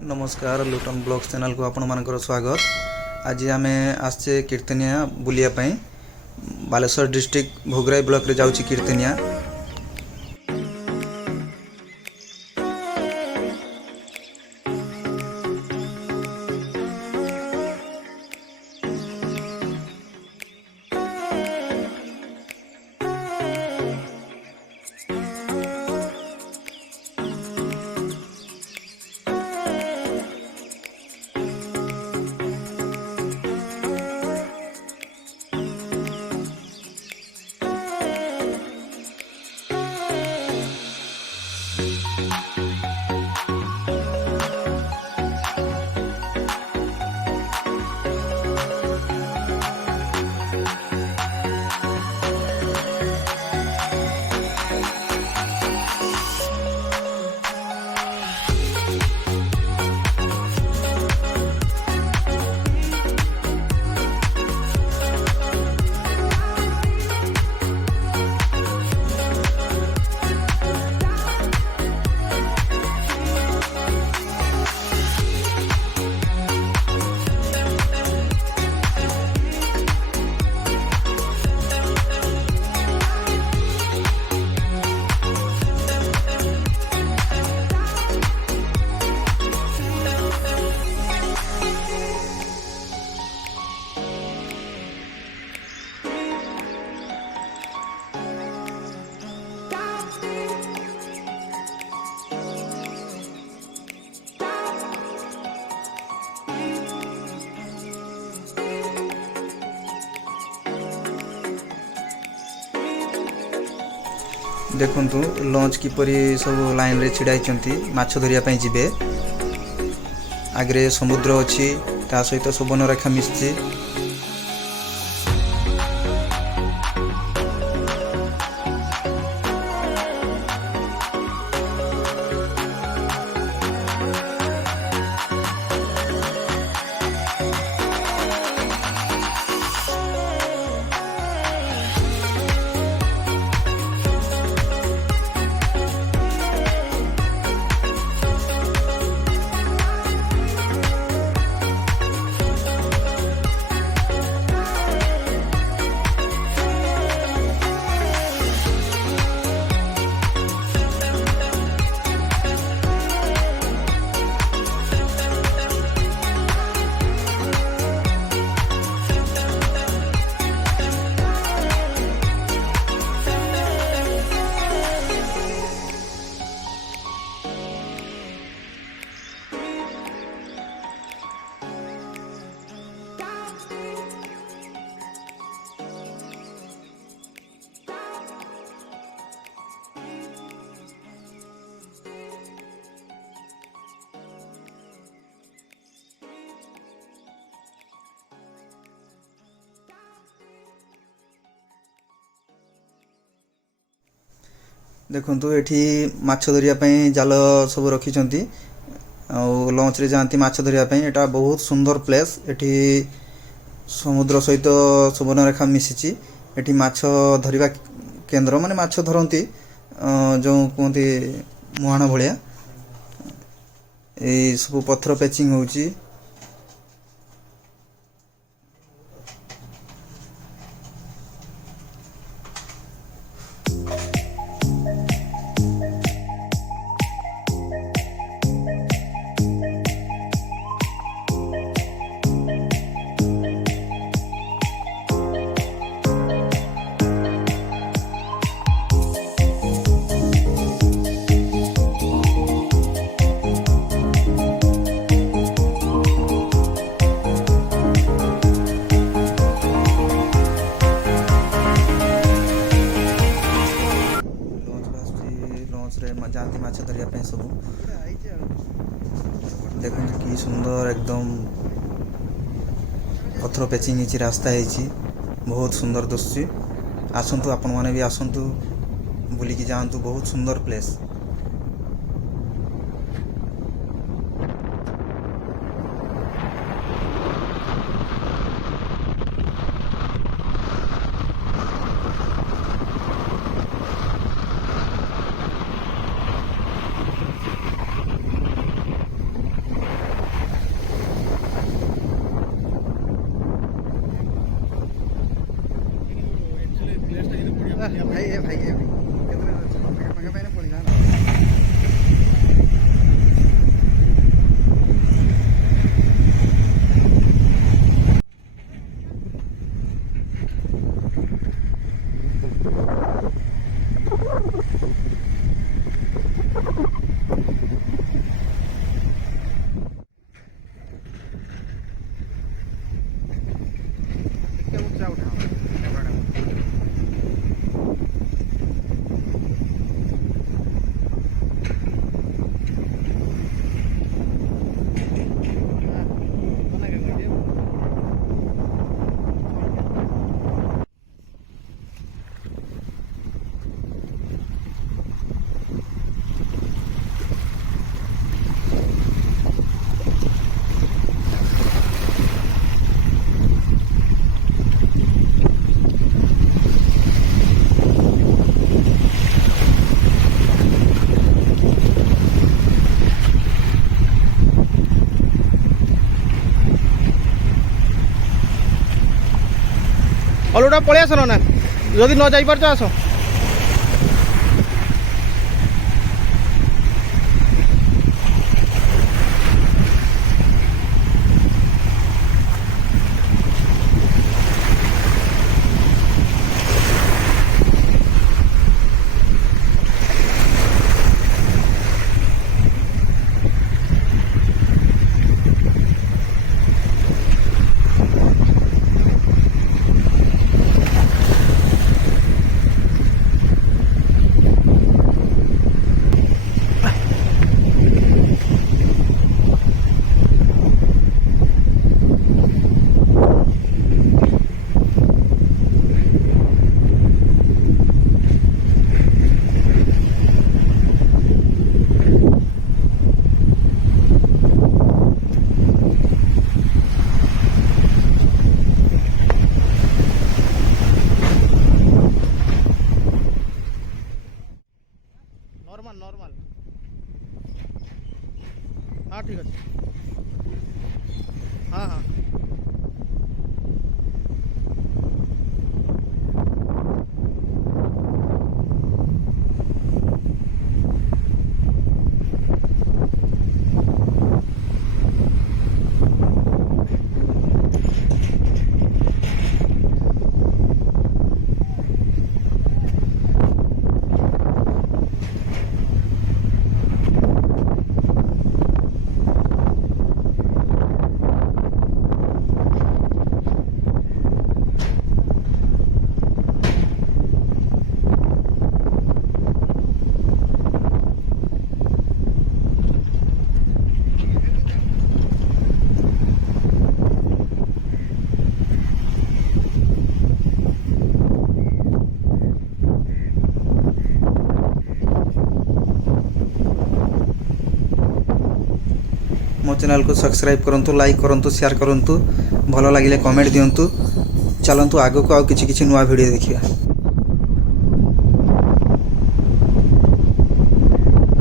नमस्कार लुटन blogs channel को आपण मानकर स्वागत। आज आम आसचे कीर्तनिया बुलिया बालेश्वर डिस्ट्रिक्ट भोगराई ब्लॉक रे जाउची कीर्तनिया। देखु लॉन्च किपरि सब लाइन रे छिड़ाई माछ धरिया जीवे। आगे समुद्र अच्छी ता सहित सुवर्ण रेखा मिशी। देखु एठी माछ धरिया जाल सब रखी लॉन्च रे जाती माछ धरिया एटा बहुत सुंदर प्लेस। एठी समुद्र सहित सुवर्ण रेखा मिशी। एठी माछ धरिबा केंद्र माने माछ धरती जो कहते मुहाण भाया ये सब पत्थर पैचिंग होची। जाती माछ धरिया सब देखो कि सुंदर एकदम पत्थर पैचिंग रास्ता है। बहुत सुंदर दृश्य। आसतु आपण मैंने भी आसतु बुलिकी जातु। बहुत सुंदर प्लेस। ଭାଇ ଏ ଭାଇ ଏ ଭାଇ କେତେବେଳେ ଅଛି ପାଖା ପାଖି ପଡ଼ିଲା उठा अलुटा पलि आस ना जदि न जाई पारछ आस नॉर्मल नॉर्मल हाँ ठीक है हाँ हाँ मो चैनल को सब्सक्राइब करंतु लाइक करंतु शेयर करंतु भलो लागिले कमेंट दियंतु चलंतु आगो को आ किछि किछि नुवा वीडियो देखिया।